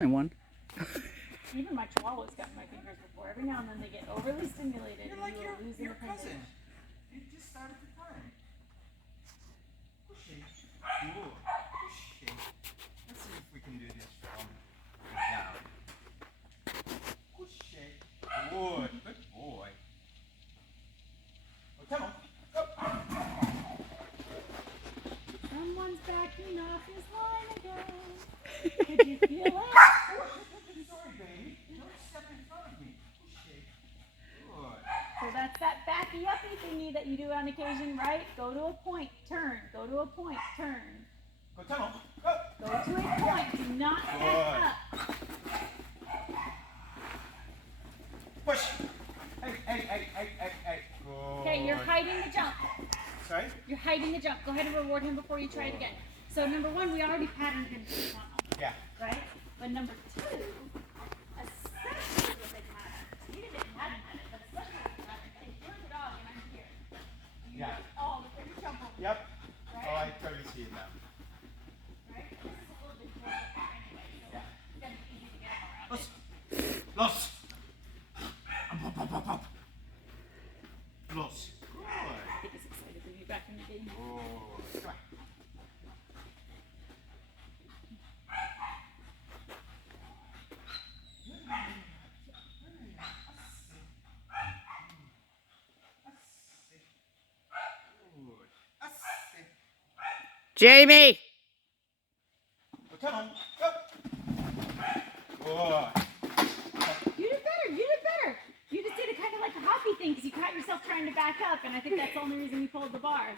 One. Even my chihuahuas got in my fingers before. Every now and then they get overly stimulated and you will lose independence. Cousin. You just started the time. Pushing. Cool. Pushing. Let's see if we can do this from down. Pushing. Good. Good boy. Oh, come on. Go. Someone's backing off his line again. Could you feel it? Sorry, baby. Don't step in front of me. Pushing. Good. So that's that backy uppy thingy that you do on occasion, right? Go to a point, turn. Go to a point, turn. Go, come on. Go. Go to a point. Do not back up. Push. Hey. Good. Okay, you're hiding the jump. Sorry? You're hiding the jump. Go ahead and reward him before you try it again. So number one, we already patterned him to the funnel. Yeah. Right? But number two, especially with a pattern, he didn't pattern it, but especially with a pattern, if you're the dog and I'm here, you jump over. Yep. Right? Oh, I totally see it now. Right? This is a little bit more anyway, so it's gonna be easy to get him around. Los. Up. Los. Good. I think he's excited to be back in the game. Oh, come on. Jamie! Come on. Go. You did better. You just did it kind of like a hoppy thing because you caught yourself trying to back up, and I think that's the only reason you pulled the bar.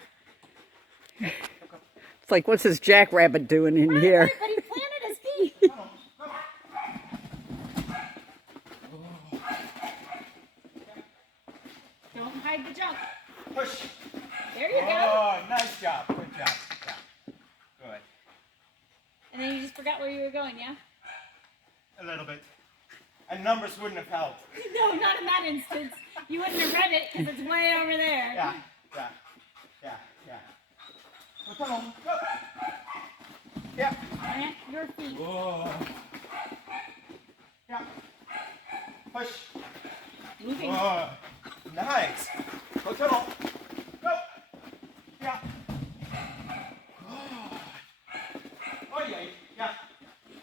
It's like, what's this jackrabbit doing in here? Right, but he planted his feet. Don't hide the jump. Push. There you go. Oh, nice job. Good job. Yeah. Good. And then you just forgot where you were going, yeah? A little bit. And numbers wouldn't have helped. No, not in that instance. You wouldn't have read it because it's way over there. Yeah. Well, come on. Go. Yeah. Plant your feet. Whoa. Yeah. Push. Moving. Whoa. Nice. Go, come on. Go. Yeah. Oh, yeah.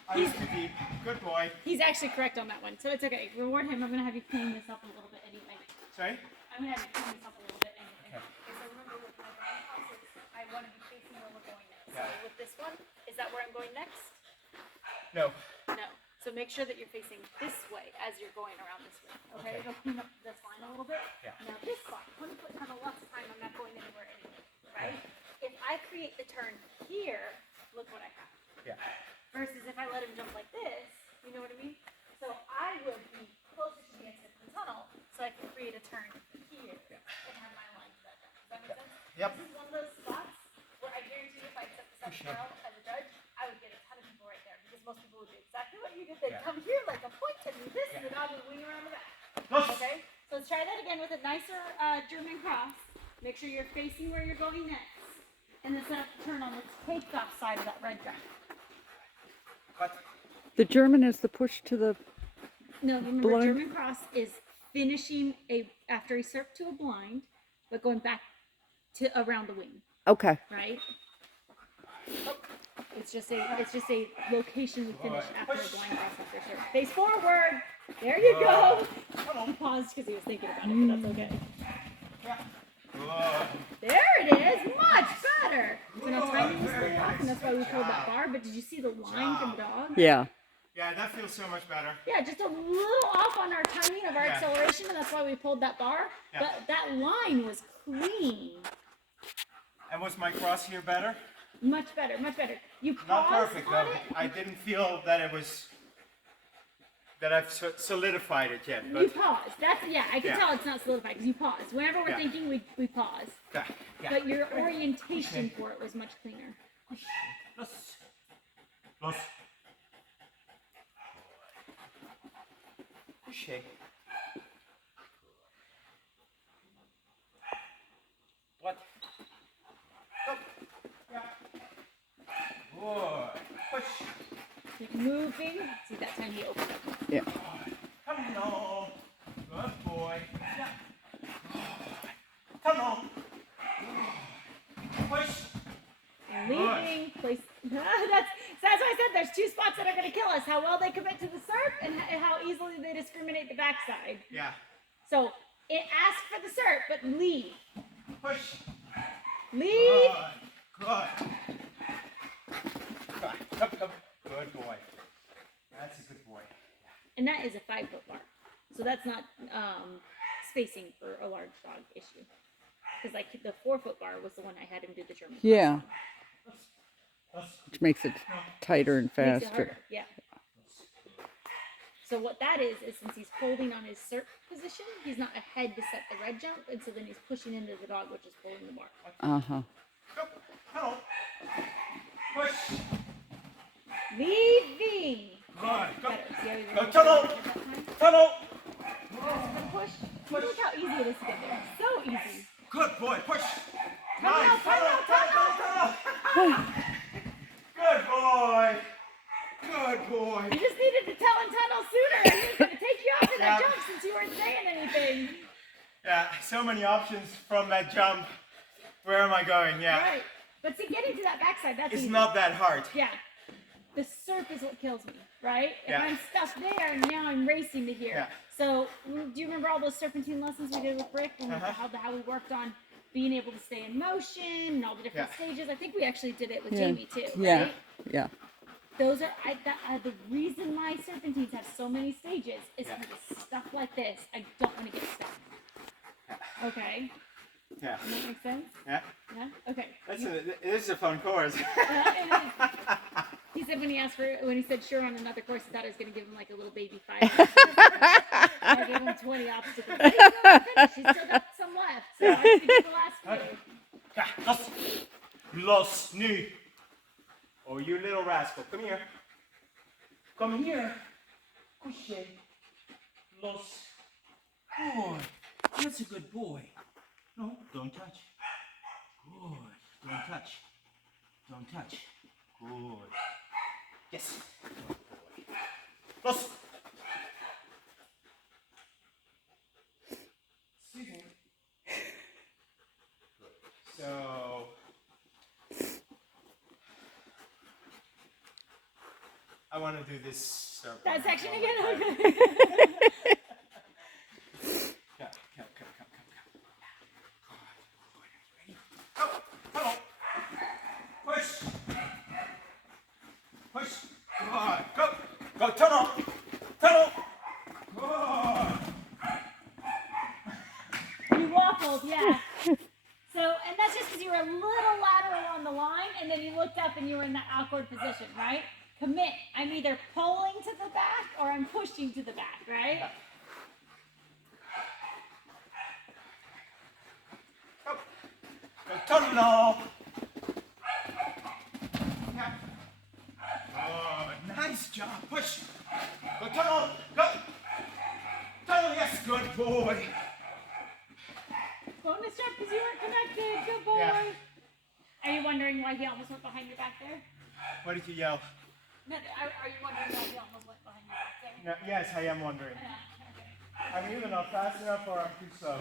I was too deep. Good boy. He's actually correct on that one, so it's okay. Reward him. I'm going to have you clean this up a little bit anyway. Sorry? I'm going to have you clean this up a little bit anyway. Okay. So remember with my brown houses, I want to be facing where we're going next. Yeah. So with this one, is that where I'm going next? No. No. So make sure that you're facing this way as you're going around this way. Okay? Okay. It'll clean up this line a little bit. Yeah. Now this spot, 20 foot tunnel lots of time, I'm not going anywhere anyway. Right? If I create the turn here, look what I have. Yeah. Versus if I let him jump like this, you know what I mean? So I would be closer to the exit of the tunnel, so I can create a turn here and have my line to that down. Does that make sense? Yep. This is one of those spots where I guarantee if I set this up tomorrow as a judge, I would get a ton of people right there because most people would do exactly what you did. They'd come here like a point and do this, and the dog would wing around the back. Okay? So let's try that again with a nicer German cross. Make sure you're facing where you're going next. And then set up the turn on the takeoff side of that red gun. What? The German is the push to the... No, remember blind. German cross is finishing after he surfed to a blind, but going back to around the wing, Okay. right? It's just a location we finish after a blind cross after surf. Face forward. There you go. He paused because he was thinking about it, but that's okay. Good. There it is. Much better. So now timing was a little off, and that's why we pulled that bar. But did you see the line from the dog? Yeah. Yeah, that feels so much better. Yeah, just a little off on our timing of our acceleration, and that's why we pulled that bar. Yeah. But that line was clean. And was my cross here better? Much better, much better. You Not paused perfect, on though. it. I didn't feel that it was... that I've solidified it yet. You But paused. That's I can Yeah. tell it's not solidified because you paused. Whenever we're Yeah. thinking, we pause. yeah. But your orientation for it was much cleaner. Los. Push. What? Go. Yeah. Good. Push. Keep moving. See, that's time he opened up. Yeah. Come on. Good boy. Yeah. Come on. Push. Leaving, place. That's why I said there's two spots that are going to kill us: how well they commit to the serve and how easily they discriminate the backside. Yeah. So ask for the serve, but leave. Push. Leave. Good. Come. Good boy. That's a good boy. And that is a 5-foot bar, so that's not spacing for a large dog issue. Because like the 4-foot bar was the one I had him do the German. Yeah. Which makes it tighter and Makes it faster. harder, yeah. So what that is since he's holding on his cert position, he's not ahead to set the red jump, and so then he's pushing into the dog, which is pulling the bar. Uh-huh. Go. Come on. Push. Leaving. Good. Go. Better. See how he's Go. really Tunnel. at that time? Tunnel. Ask for the push. Look how easy it is to get there. So easy. Good boy. Push. Tunnel, Nice. tunnel. Good boy. Good boy. You just needed to tell him tunnel sooner. He was going to take you off in that Yeah. jump since you weren't saying anything. Yeah, so many options from that jump. Where am I going? Yeah. Right. But see, getting to that backside, that's It's easy. not that hard. Yeah. The surf is what kills me, right? If Yeah. I'm stuck there, now I'm racing to here. Yeah. So, do you remember all those serpentine lessons we did with Rick? When Uh-huh. how we worked on being able to stay in motion and all the different Yeah. stages? I think we actually did it with Yeah. Jamie too, Yeah. right? Yeah. Those are the reason my serpentines have so many stages is Yeah. because stuff like this, I don't want to get stuck. Okay, Yeah. does that make sense? Yeah. Yeah. Okay. This is a fun course. He said when he said sure on another course, he thought I was going to give him like a little baby 5. I gave him 20 obstacles. But he's not finished. He's still got some left. So I have to do the last few. Los nu. Oh, you little rascal. Come here. Come here. Couché. Los. Good. That's a good boy. No, don't touch. Good. Don't touch. Don't touch. Good. Yes. Good boy. Los. Excuse me. So. I want to do this circle. That section again? Okay. Come. Come on. Push. Push. Good. Go. Go. Tunnel. Tunnel. Good. You waffled, yeah. So, and that's just because you were a little lateral on the line, and then you looked up and you were in that awkward position, right? Commit. I'm either pulling to the back or I'm pushing to the back, right? Go. Go. Tunnel. Yeah. Good. Nice job. Push. Go. Tunnel. Go. Tunnel. Yes. Good boy. Bonus jump because you weren't connected. Good boy. Yeah. Are you wondering why he almost went behind your back there? What did you yell? No, are you wondering why he almost went behind your back there? No, yes, I am wondering. Okay. I'm either not fast enough or I'm too slow.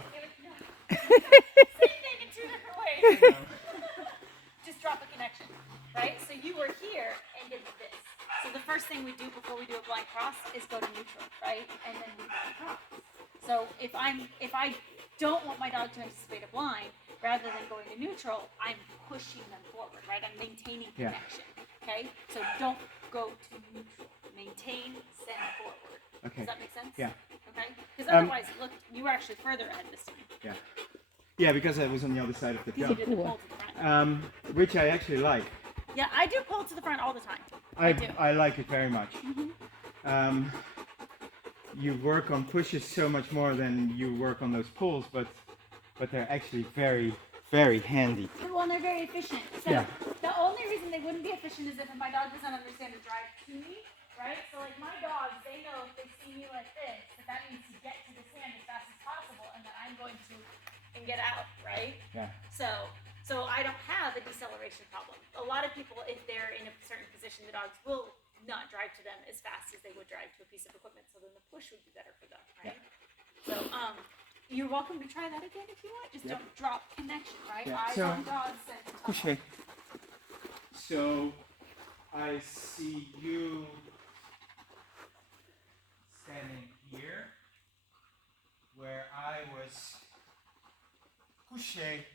Same thing in 2 different ways. Just drop a connection, right? So you were here and did this. So the first thing we do before we do a blind cross is go to neutral, right? And then we cross. So if I don't want my dog to anticipate a blind, rather than going to neutral, I'm pushing them forward, right? I'm maintaining Yeah. connection. Okay? So don't go to neutral. Maintain, send forward. Okay. Does that make sense? Yeah. Okay? Because otherwise, look, you were actually further ahead this time. Yeah. Yeah, because I was on the other side of the Because you jump. did the pull to the front. Which I actually like. Yeah, I do pull to the front all the time. I do. I like it very much. Mm-hmm. You work on pushes so much more than you work on those pulls, but they're actually very, very handy. Well, and they're very efficient. So Yeah. the only reason they wouldn't be efficient is if my dog doesn't understand to drive to me, right? So like my dogs, they know if they see me like this, that means to get to the sand as fast as possible, and that I'm going to and get out, right? Yeah. So I don't have a deceleration problem. A lot of people, if they're in a certain position, the dogs will not drive to them as fast as they would drive to a piece of equipment, so then the push would be better for them, right? So you're welcome to try that again if you want. Just don't drop connection, right? Yeah. Eyes So, on God, center tunnel. Okay. So I see you standing here where I was couché.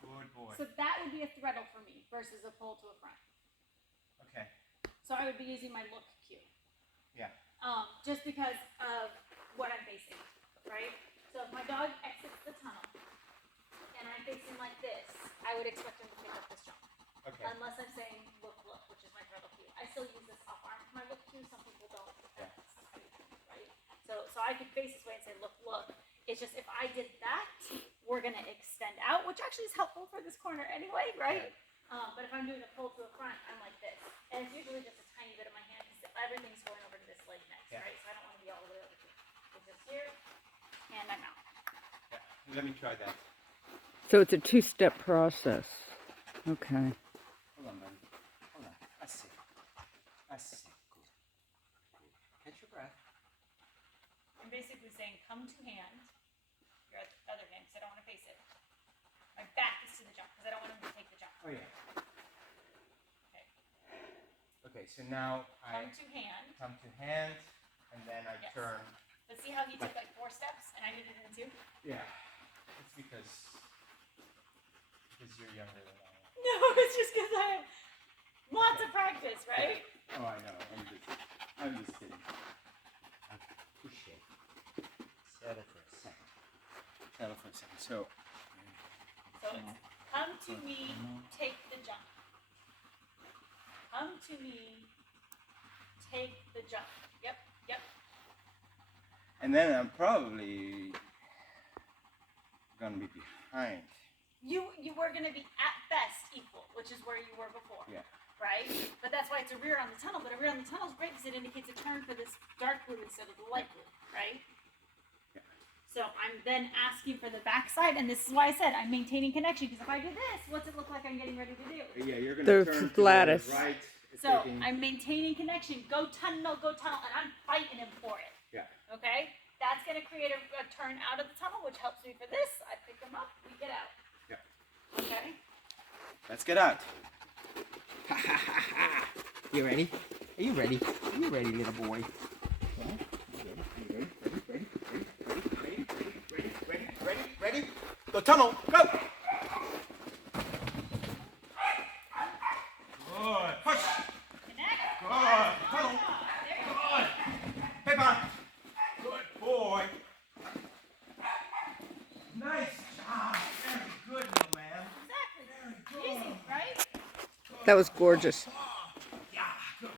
Good boy. So that would be a threadle for me versus a pull to a front. Okay. So I would be using my look cue. Yeah. Just because of what I'm facing, right? So if my dog exits the tunnel and I'm facing like this, I would expect him to pick up this jump. Okay. Unless I'm saying look, which is my threadle cue. I still use this off arm for my look cue. Some people don't. Yeah. Right? So I could face this way and say look. It's just if I did that, we're gonna extend out, which actually is helpful for this corner anyway, right? But if I'm doing a pull to a front, I'm like this. And it's usually just a tiny bit of my hand because everything's going over to this leg next, right? So I don't want to be all the way over here. It's just here, and I'm out. Yeah. Let me try that. So it's a two-step process. Okay. Hold on, buddy. Hold on. I see. Good. Catch your breath. I'm basically saying come to hand, your other hand, because I don't want to face it. My back is to the jump because I don't want him to take the jump. Oh yeah. Okay. Okay. So now I Come to hand. come to hand, and then I turn. But see how he took like 4 steps and I did it in 2? Yeah. It's because you're younger than I am. No, it's just because I have lots of practice, right? Oh, I know. I'm just kidding. Couché. Settle for a second. So it's come to me, take the jump. Come to me, take the jump. Yep. and then I'm probably gonna be behind. You were going to be at best equal, which is where you were before. Yeah. Right? But that's why it's a rear on the tunnel. But a rear on the tunnel is great because it indicates a turn for this dark blue instead of the light blue, right? Yeah. So I'm then asking for the backside, and this is why I said I'm maintaining connection, because if I do this, what's it look like I'm getting ready to do? Yeah, you're gonna The turn lattice. to the right. So I'm maintaining connection. Go tunnel, and I'm fighting him for it. Yeah. Okay? That's going to create a turn out of the tunnel, which helps me for this. I pick him up, we get out. Yeah. Okay? Let's get out. You ready? Are you ready? Are you ready, little boy? Yeah? Ready? Go tunnel, go! Good, push! Connect. Good, tunnel! There you Good! Pépin! Good boy! Nice job! Very good, little man. Exactly. Very good. Easy, right? That was gorgeous.